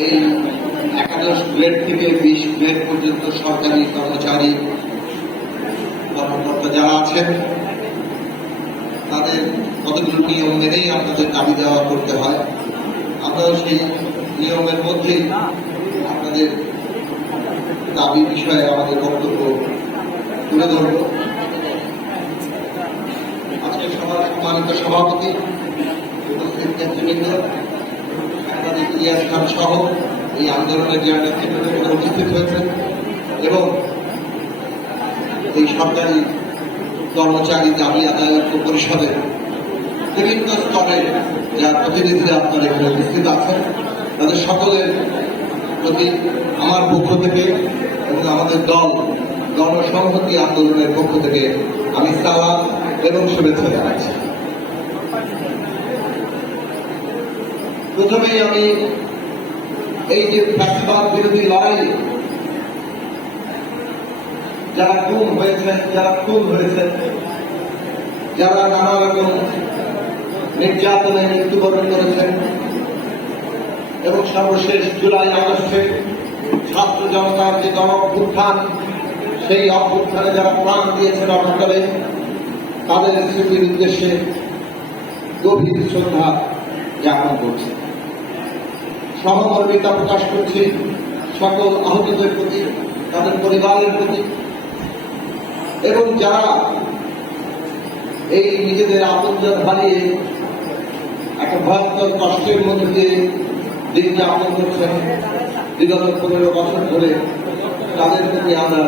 এই 11 গ্রেড থেকে 20 গ্রেড পর্যন্ত সরকারি কর্মচারী কর্মকর্তা যারা আছেন তাদের কতগুলো নিয়ম মেনেই আপনাদের দাবি দেওয়া করতে হয়। আমরাও সেই নিয়মের মধ্যেই আপনাদের দাবি বিষয়ে আমাদের বক্তব্য তুলে ধরব। আজকে সভার সম্মানিত সভাপতি, উপস্থিত নেতৃবৃন্দ, আপনাদের ইলিয়াস খান সহ এই আন্দোলনের যে নেতৃবৃন্দ উপস্থিত হয়েছেন এবং এই সরকারি কর্মচারী দাবি আদায় পরিষদের বিভিন্ন স্তরে যার প্রতিনিধিরা আপনারা এখানে উপস্থিত আছেন, তাদের সকলের প্রতি আমার পক্ষ থেকে এবং আমাদের দল গণসংহতি আন্দোলনের পক্ষ থেকে আমি সালাম এবং শুভেচ্ছা জানাচ্ছি। প্রথমেই আমি এই যে ফ্যাসিবাদ বিরোধী লড়াই যারা খুন হয়েছেন, যারা খুন হয়েছেন, যারা নানা রকম নির্যাতনে মৃত্যুবরণ করেছেন এবং সর্বশেষ জুলাই আগস্টে ছাত্র জনতার যে গণ অভ্যুত্থান, সেই অভ্যুত্থানে যারা প্রাণ দিয়েছেন অনাকালে, তাদের স্মৃতির উদ্দেশ্যে গভীর শ্রদ্ধা জ্ঞাপন করছি, সহমর্মিতা প্রকাশ করছি সকল আহতদের প্রতি, তাদের পরিবারের প্রতি, এবং যারা এই নিজেদের আপনজন হারিয়ে একটা ভয়ঙ্কর কষ্টের মধ্যে দিয়ে দিন যাপন করছেন বিগত 15 বছর ধরে, তাদের প্রতি আমরা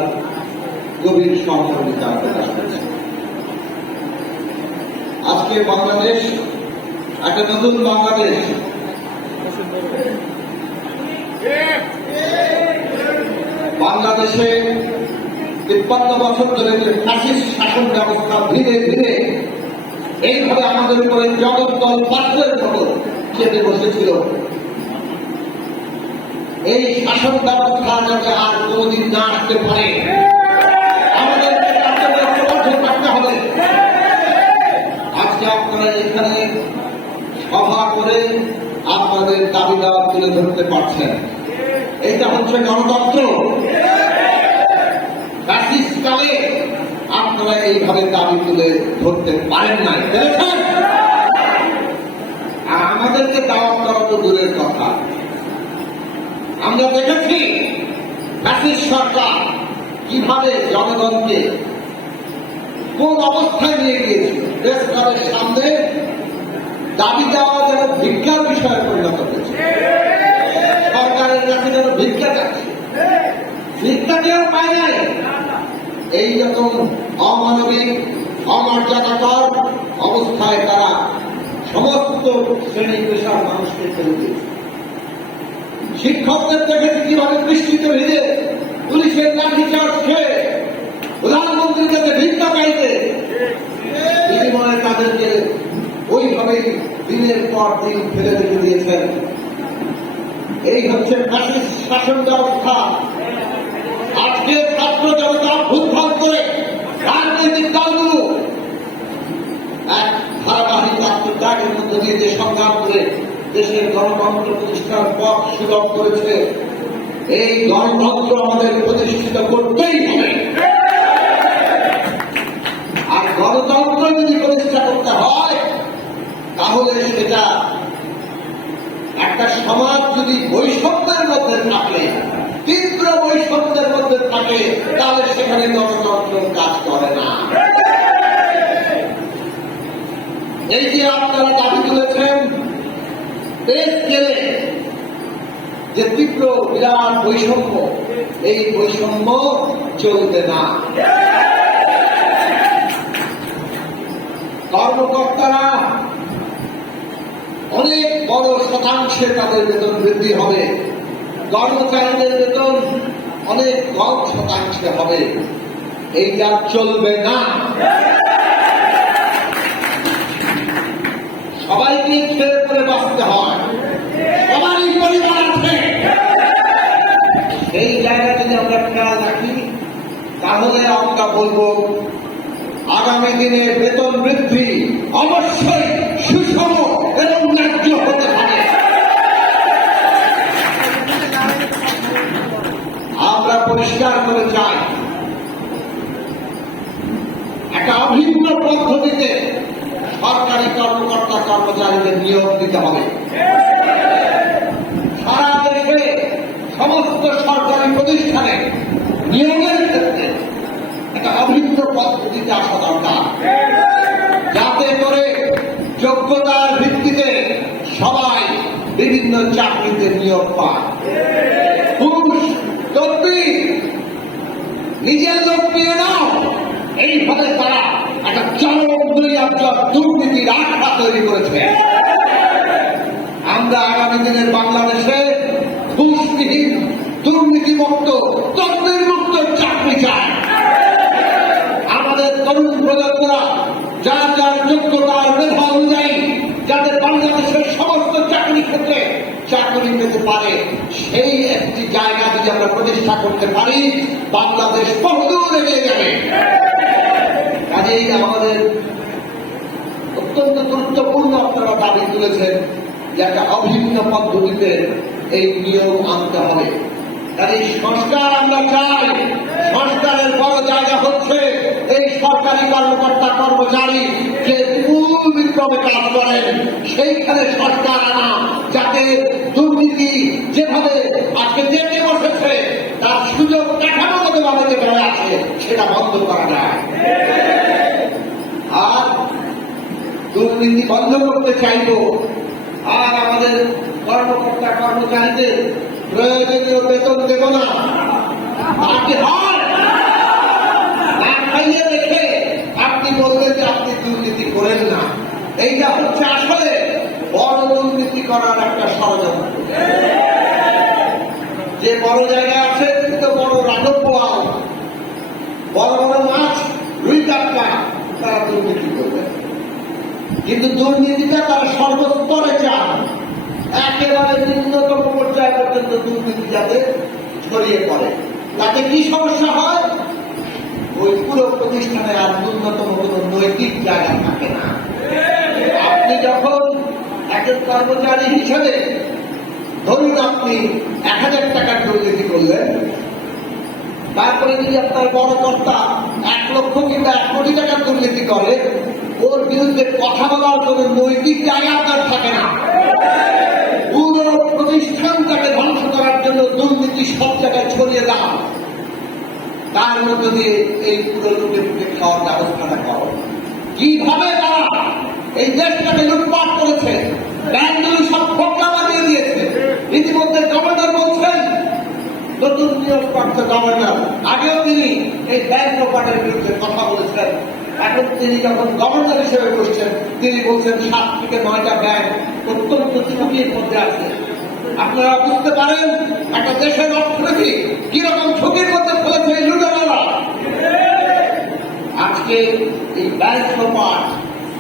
গভীর সহমর্মিতা প্রকাশ করছি। আজকে বাংলাদেশ একটা নতুন বাংলাদেশ, বাংলাদেশে 53 বছর ধরে ফ্যাসিস্ট শাসন ব্যবস্থা ধীরে ধীরে এইভাবে আমাদের উপরে জগদ্দল পাথরের মতো চেপে বসেছিল। এই শাসন ব্যবস্থা যাতে আর কোনদিন না আসতে পারে আমাদেরকে সমর্থন করতে হবে। আজকে আপনারা এখানে সভা করে আপনাদের দাবি দেওয়া তুলে ধরতে পারছেন, এটা হচ্ছে গণতন্ত্র। ফ্যাসিস্টকালে আপনারা এইভাবে দাবি তুলে ধরতে পারেন নাই, আর আমাদেরকে দাওয়াত দেওয়া তো দূরের কথা। আমরা দেখেছি ফ্যাসিস্ট সরকার কিভাবে জনগণকে কোন অবস্থায় নিয়ে গিয়েছিল। প্রেস ক্লাবের সামনে দাবি দেওয়া যেন ভিক্ষার বিষয়ে পরিণত হয়েছে, সরকারের কাছে যেন ভিক্ষা চাচ্ছে, ভিক্ষা কেউ পায় নাই। এইরকম অমানবিক অমর্যাদাকর অবস্থায় তারা সমস্ত শ্রেণী পেশার মানুষকে ফেলে দিয়েছে। শিক্ষকদের দেখেছে কিভাবে বৃষ্টিতে ভিজে পুলিশের লাঠিচার্জ খেয়ে প্রধানমন্ত্রীর কাছে ভিক্ষা পাইতে, বিনিময়ে তাদেরকে ওইভাবেই দিনের পর দিন ফেলে রেখে দিয়েছেন। এই হচ্ছে ফ্যাসিস্ট শাসন ব্যবস্থা। আজকে ছাত্র জনতা ভূতভাগ করে রাজনৈতিক দলগুলো এক ধারাবাহিক আত্মত্যাগের মধ্যে দিয়ে যে সংগ্রাম করে দেশের গণতন্ত্র প্রতিষ্ঠার পথ সুগম করেছে, এই গণতন্ত্র আমাদের প্রতিষ্ঠিত করতেই হবে। আর গণতন্ত্র যদি প্রতিষ্ঠা করতে হয় তাহলে সেটা একটা সমাজ যদি বৈষম্যের মধ্যে থাকে, তীব্র বৈষম্যের মধ্যে থাকে, তাহলে সেখানে গণতন্ত্র কাজ করে না। এই যে আপনারা দাবি তুলেছেন দেশ গেলে যে তীব্র বিরাট বৈষম্য, এই বৈষম্য চলবে না। কর্মকর্তারা অনেক বড় শতাংশে তাদের বেতন বৃদ্ধি হবে, কর্মচারীদের বেতন অনেক কম শতাংশে হবে। এইটা চলবে না। সবাইকে খেয়ে করে বাঁচতে হয়, সবারই পরিবার আছে। সেই জায়গা যদি আমরা খেয়াল রাখি তাহলে আমরা বলবো আগামী দিনে বেতন বৃদ্ধি অবশ্যই সুষম এবং ন্যায্য হতে হবে। পরিষ্কার করে চাই, একটা অভিন্ন পদ্ধতিতে সরকারি কর্মকর্তা কর্মচারীদের নিয়োগ দিতে হবে। সারা দেশে সমস্ত সরকারি প্রতিষ্ঠানে নিয়োগের ক্ষেত্রে একটা অভিন্ন পদ্ধতিতে আসা দরকার, যাতে করে যোগ্যতার ভিত্তিতে সবাই বিভিন্ন চাকরিতে নিয়োগ পায়। পুরুষ তরুণী নিজের লোক নিয়ে নাও, এইভাবে তারা একটা চরম দুর্নীতির আখড়া তৈরি করেছে। আমরা আগামী দিনের বাংলাদেশে ঘুষবিহীন দুর্নীতিমুক্ত তরুণীমুক্ত চাকরি চাই। আমাদের তরুণ প্রজন্মরা যার যার যোগ্যতার মেধা অনুযায়ী যাতে বাংলাদেশের সমস্ত চাকরি ক্ষেত্রে চাকরি পেতে পারে, সেই একটি জায়গা যদি আমরা প্রতিষ্ঠা করতে পারি, বাংলাদেশ বহুদূর এগিয়ে যাবে। কাজেই আমাদের অত্যন্ত গুরুত্বপূর্ণ আপনারা দাবি তুলেছেন যে একটা অভিন্ন পদ্ধতিতে এই নিয়োগ আনতে হবে। কাজে সংস্কার আমরা চাই। সংস্কারের বড় জায়গা হচ্ছে এই সরকারি কর্মকর্তা কর্মচারী যে মূল বিক্রমে কাজ করেন, সেইখানে সংস্কার আনা, যাতে দুর্নীতি যেভাবে আজকে জেগে বসেছে তার সুযোগ কাঠামোগতভাবে যেভাবে আছে সেটা বন্ধ করা যায়। আর দুর্নীতি বন্ধ করতে চাইব, আর আমাদের কর্মকর্তা কর্মচারীদের প্রয়োজনীয় বেতন দেব না। বাকি হয় না খাইয়ে রেখে আপনি বলবেন যে আপনি দুর্নীতি করেন না। এইটা হচ্ছে আসলে বড় দুর্নীতি করার একটা ষড়যন্ত্র। যে বড় জায়গা আছে কিন্তু বড় রাজস্ব, বড় বড় মাছ, রুই কাতলা, তারা দুর্নীতি করবে। কিন্তু দুর্নীতিটা তারা সর্বস্তরে চান, একেবারে নিম্নতম পর্যায় পর্যন্ত দুর্নীতি যাতে ছড়িয়ে পড়ে। তাতে কি সমস্যা হয়? ওই পুরো প্রতিষ্ঠানে আর ন্যূনতম কোন নৈতিক জায়গা থাকে না। আপনি যখন একজন কর্মচারী হিসেবে ধরুন আপনি 1000 টাকার দুর্নীতি করলেন, তারপরে যদি আপনার বড় কর্তা 1 লক্ষ কিংবা 1 কোটি টাকার দুর্নীতি করে, ওর বিরুদ্ধে কথা বলার কোন নৈতিক জায়গা আপনার থাকে না। পুরো প্রতিষ্ঠানটাকে ধ্বংস করার জন্য দুর্নীতি সব জায়গায় ছড়িয়ে দাও, তার মধ্যে দিয়ে এই পুরো লুটে ফুটে খাওয়ার ব্যবস্থাটা করো। কিভাবে তারা এই দেশটাকে লুটপাট করেছে, ব্যাংকগুলো সব ফোকলা বানিয়ে দিয়েছে। ইতিমধ্যে গভর্নর বলছেন, নতুন নিয়োগ প্রাপ্ত গভর্নর, আগেও তিনি এই ব্যাংক লুটপাটের বিরুদ্ধে কথা বলেছেন। এখন তিনি যখন গভর্নর হিসেবে বসছেন, তিনি বলছেন 7 থেকে 9টা ব্যাংক অত্যন্ত ঝুঁকির মধ্যে আছে। আপনারা বুঝতে পারেন একটা দেশের অর্থনীতি কিরকম ঝুঁকির মধ্যে ফেলেছে এই লুটেরারা। আজকে এই ব্যাংক লুটপাট,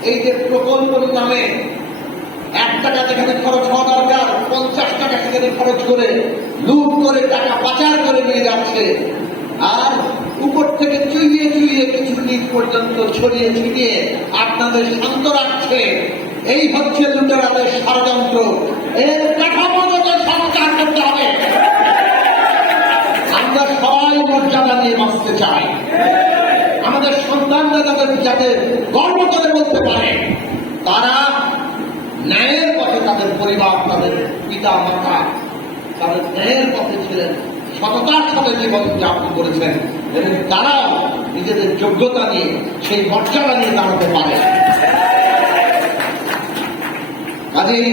এই যে প্রকল্পের নামে 1 টাকা যেখানে খরচ হওয়া দরকার 50 টাকা সেখানে খরচ করে লুট করে টাকা পাচার করে নিয়ে যাচ্ছে, আর উপর থেকে চুইয়ে চুইয়ে কিছু নিচ পর্যন্ত ছড়িয়ে ছিটিয়ে আপনাদের শান্ত রাখছে। এই হচ্ছে লুটেরাদের ষড়যন্ত্র। এর কাঠামোগত সংস্কার করতে হবে। আমরা সবাই মর্যাদা নিয়ে বাঁচতে চাই। আমাদের সন্তানরা যাতে গর্ব করে বলতে পারে তারা ন্যায়ের পথে, তাদের পরিবার, তাদের পিতা মাতা তাদের ন্যায়ের পথে ছিলেন, সততার সাথে জীবন যাপন করেছেন, এবং তারাও নিজেদের যোগ্যতা নিয়ে সেই মর্যাদা নিয়ে দাঁড়াতে পারে। কাজেই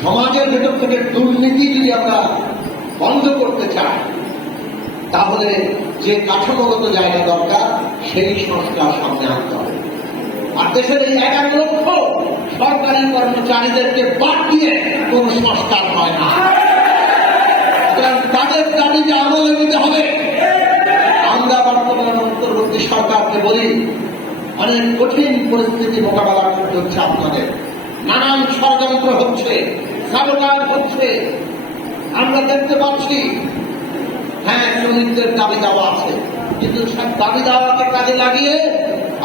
সমাজের ভেতর থেকে দুর্নীতি যদি আমরা বন্ধ করতে চাই, তাহলে যে কাঠামোগত জায়গা দরকার সেই সংস্কার সামনে আনতে হবে। আর দেশের এই 11 লক্ষ সরকারি কর্মচারীদেরকে বাদ দিয়ে কোন সংস্কার হয় না। তাদের দাবিতে আমলে নিতে হবে। আমরা বর্তমান অন্তর্বর্তী সরকারকে বলি, অনেক কঠিন পরিস্থিতি মোকাবেলা করতে হচ্ছে আপনাদের। নানান ষড়যন্ত্র হচ্ছে, সাবোটাজ হচ্ছে, আমরা দেখতে পাচ্ছি। হ্যাঁ, শ্রমিকদের দাবি দাওয়া আছে, কিন্তু সব দাবি দাওয়াকে কাজে লাগিয়ে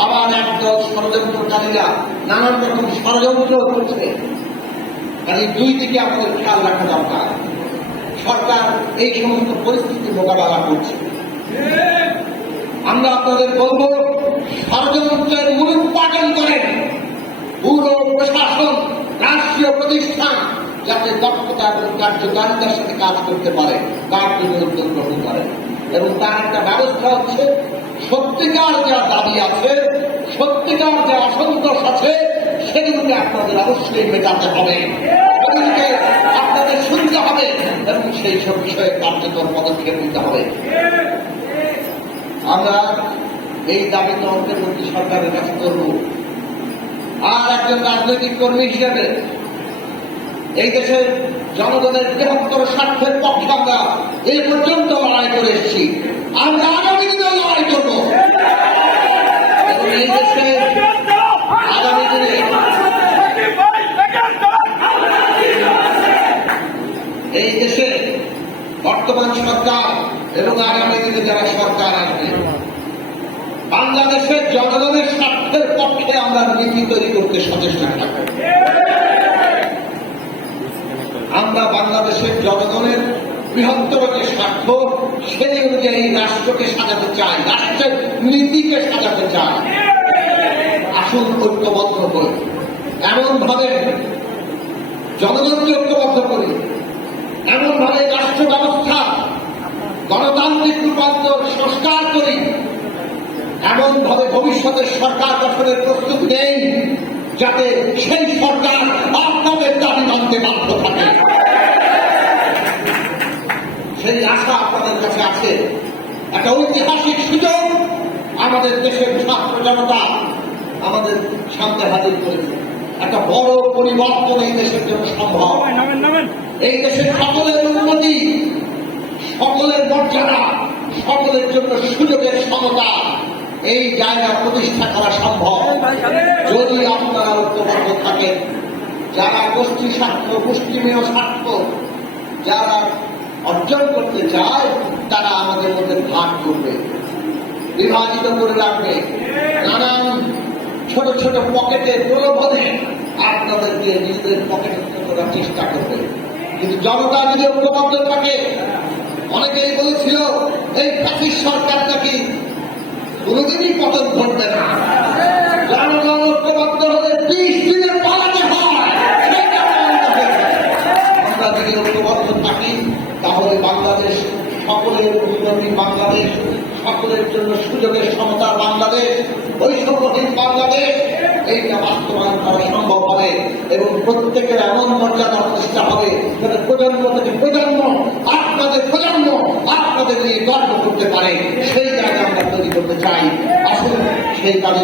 আবার একদল ষড়যন্ত্রকারীরা নানান রকম ষড়যন্ত্র করছে। কাজে দুই দিকে আমাদের খেয়াল রাখা দরকার। সরকার এই সমস্ত পরিস্থিতি মোকাবেলা করছি। আমরা আপনাদের বলব, ষড়যন্ত্রের মূলোৎপাটন করেন। পুরো প্রশাসন, রাষ্ট্রীয় প্রতিষ্ঠান যাতে দক্ষতা এবং কার্যকারিতার সাথে কাজ করতে পারে তার জন্য উদ্যোগ গ্রহণ করেন। এবং তার একটা ব্যবস্থা হচ্ছে, সত্যিকার যা দাবি আছে, সত্যিকার যে অসন্তোষ আছে, সেগুলোকে আপনাদের অবশ্যই মেটাতে হবে, সেগুলোকে আপনাদের শুনতে হবে এবং সেই সব বিষয়ে কার্যকর পদক্ষেপ নিতে হবে। আমরা এই দাবিতে অন্তর্বর্তী সরকারের কাছে করব। আর একজন রাজনৈতিক কর্মী হিসেবে এই দেশের জনগণের বৃহত্তর স্বার্থের পক্ষে আমরা এই পর্যন্ত লড়াই করে এসেছি, আমরা আগামী দিনেও লড়াই করব। এবং এই দেশে আগামী দিনে এই দেশে বর্তমান সরকার এবং আগামী দিনে যারা সরকার আসবে, বাংলাদেশের জনগণের স্বার্থের পক্ষে আমরা নীতি তৈরি করতে সচেষ্ট থাকব। আমরা বাংলাদেশের জনগণের বৃহত্তর যে স্বার্থ, সেই অনুযায়ী রাষ্ট্রকে সাজাতে চাই, রাষ্ট্রের নীতিকে সাজাতে চাই। আসুন ঐক্যবদ্ধ করি, এমন ভাবে জনগণকে ঐক্যবদ্ধ করি, এমন ভাবে রাষ্ট্র ব্যবস্থা গণতান্ত্রিক রূপান্তর সংস্কার করি, এমন ভাবে ভবিষ্যতের সরকার গঠনের প্রস্তুতি নেই যাতে সেই সরকার আপনাদের দাবি মানতে বাধ্য থাকে। সেই আশা আপনাদের কাছে আছে। একটা ঐতিহাসিক সুযোগ আমাদের দেশের ছাত্র জনতা আমাদের সামনে হাজির করেছে। একটা বড় পরিবর্তন এই দেশের জন্য সম্ভব। এই দেশের সকলের উন্নতি, সকলের মর্যাদা, সকলের জন্য সুযোগের সমতা, এই জায়গা প্রতিষ্ঠা করা সম্ভব যদি আপনারা ঐক্যবদ্ধ থাকেন। যারা গোষ্ঠী স্বার্থ, মুষ্টিমেয় স্বার্থ যারা অর্জন করতে চায়, তারা আমাদের মধ্যে ভাগ করবে, বিভাজিত করে রাখবে, নানান ছোট ছোট পকেটে প্রলোভনে আপনাদেরকে নিজেদের পকেটে করার চেষ্টা করবে। কিন্তু জনতা যদি ঐক্যবদ্ধ থাকে, অনেকেই বলেছিল এই ফ্যাসিস্ট সরকার নাকি কোনদিনই পতন ঘটবে না, জনগণ ঐক্যবদ্ধ হলে 20 দিনে পালাতে হয়। আমরা যদি ঐক্যবদ্ধ থাকি, তাহলে বাংলাদেশ সকলের উন্নতি বাংলাদেশ, সকলের জন্য সুযোগের সমতা বাংলাদেশ, বৈষম্যহীন বাংলাদেশ, এইটা বাস্তবায়ন করা সম্ভব হবে এবং প্রত্যেকের এমন মর্যাদা প্রতিষ্ঠা হবে যাতে প্রজন্ম থেকে প্রজন্ম, আপনাদের প্রজন্ম আপনাদের নিয়ে গর্ব করতে পারে। সেই জায়গা আমরা তৈরি করতে চাই। আসুন সেই কাজে